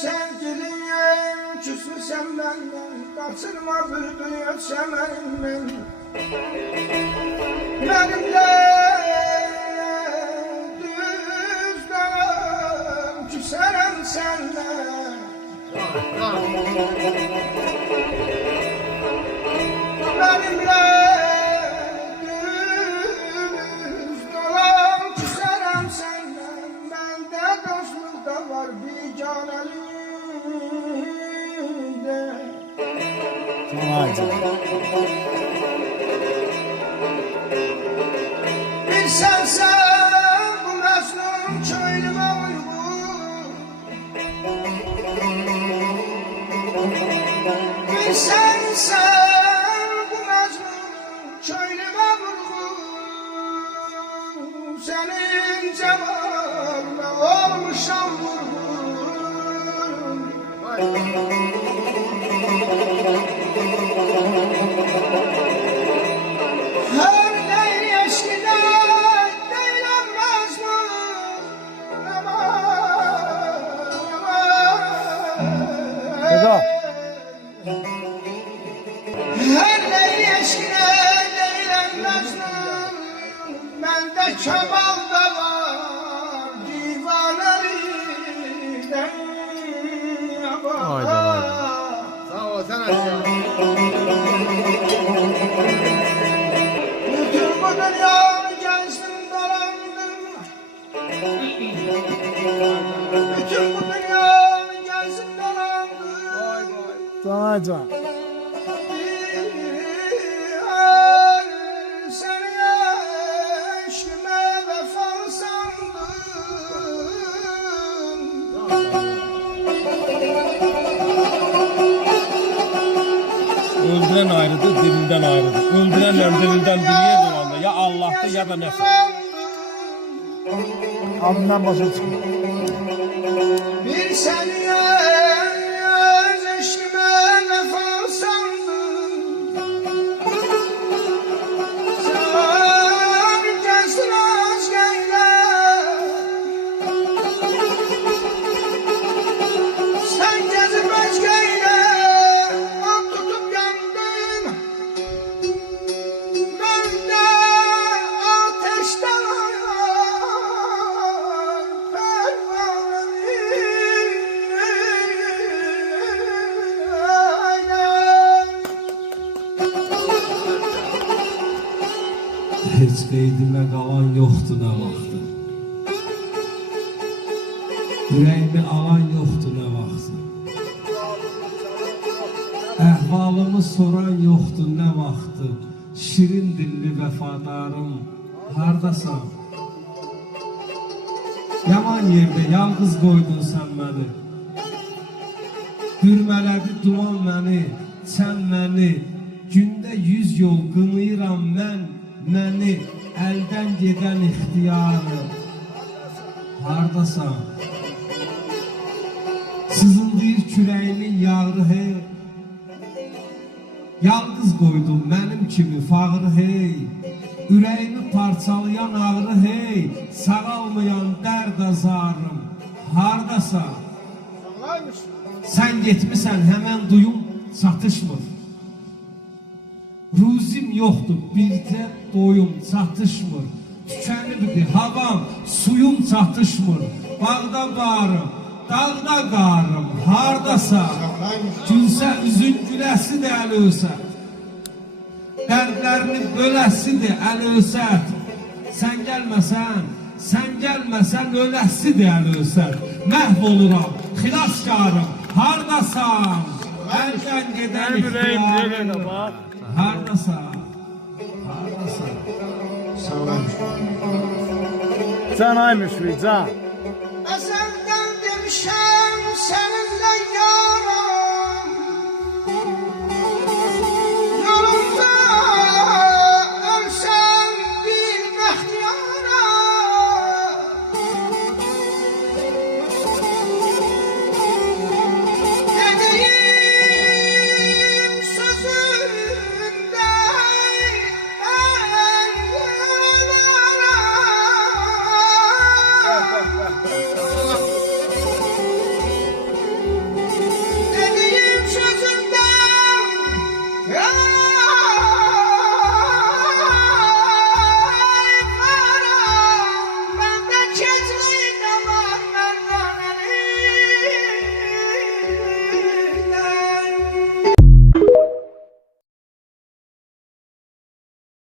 sevgilim, küsmüsən məndən, qaçırma bir dünya çəmərindən. Mənimlə düzdəm, küsərəm səndən. Mənimlə bir sensen bu Mecnun köylüme uygun. Bir sensen bu Mecnun köylüme vurgun. Senin cemalına olmuşam vurgun. Her leyli eşkine değilenmez mi? Her leyli eşkine değilenmez mi? Bende kemal da var divanelikten. Sağ ol sen aşağı. Bütün bu dünyanı gezdim dolandım. Bütün bu dünyanı gezdim dolandım. Can. Seni aşkıma vefa sandım. Öldüren ayrıdır, dirinden ayrıdır. Öldürenle dirinden bir yer olanda ya Allah'tır ya da nefes. Abimden başa çıkıyor. Bir seni aşkıma vefa sandım. Sen kesin aşkıyla. Sen gezip aşkıyla. An tutup yandım. Ben de ateşten Heç qeydimə qalan yoxdur nə vaxtı. Ürəyimi alan yoxdur nə vaxtı. Əhvalımı soran yoxdur nə vaxtı. Şirin dilli vəfadarım, hardasan? Yaman yerdə yalqız qoydun sən məni. Bürmələdi duman məni, sən məni. Gündə 100 yol qınıyıram mən. Məni əldən gedən ixtiyarı. Hardasan? Sızıldayır kürəyimin yağrı hey. Yalqız qoydum mənim kimi fağrı hey. Ürəyimi parçalayan ağrı hey. Sağalmayan dərd azarım. Hardasan? Sən getmisən həmən duyum çatışmır. Ruzim yoxdur, bircə doyum çatışmır. Tükənirdi havam, suyum çatışmır. Bağda bağrım, dağda qarım, hardasa? Gülsə üzün güləsidir əl-ösət. Dərdlərini böləsidir əl-ösət. Sən gəlməsən öləsidir əl-ösət. Məhv oluram, xilaskarım, hardasan? Əldən gedən ixtiyarım. Hardasan? Hardasan? Can aymış bir can. Ezelden demişem seninle yaram. Yolunda ölsem bir mehtiyara. Dediğim sözünde ben yanarım. Allah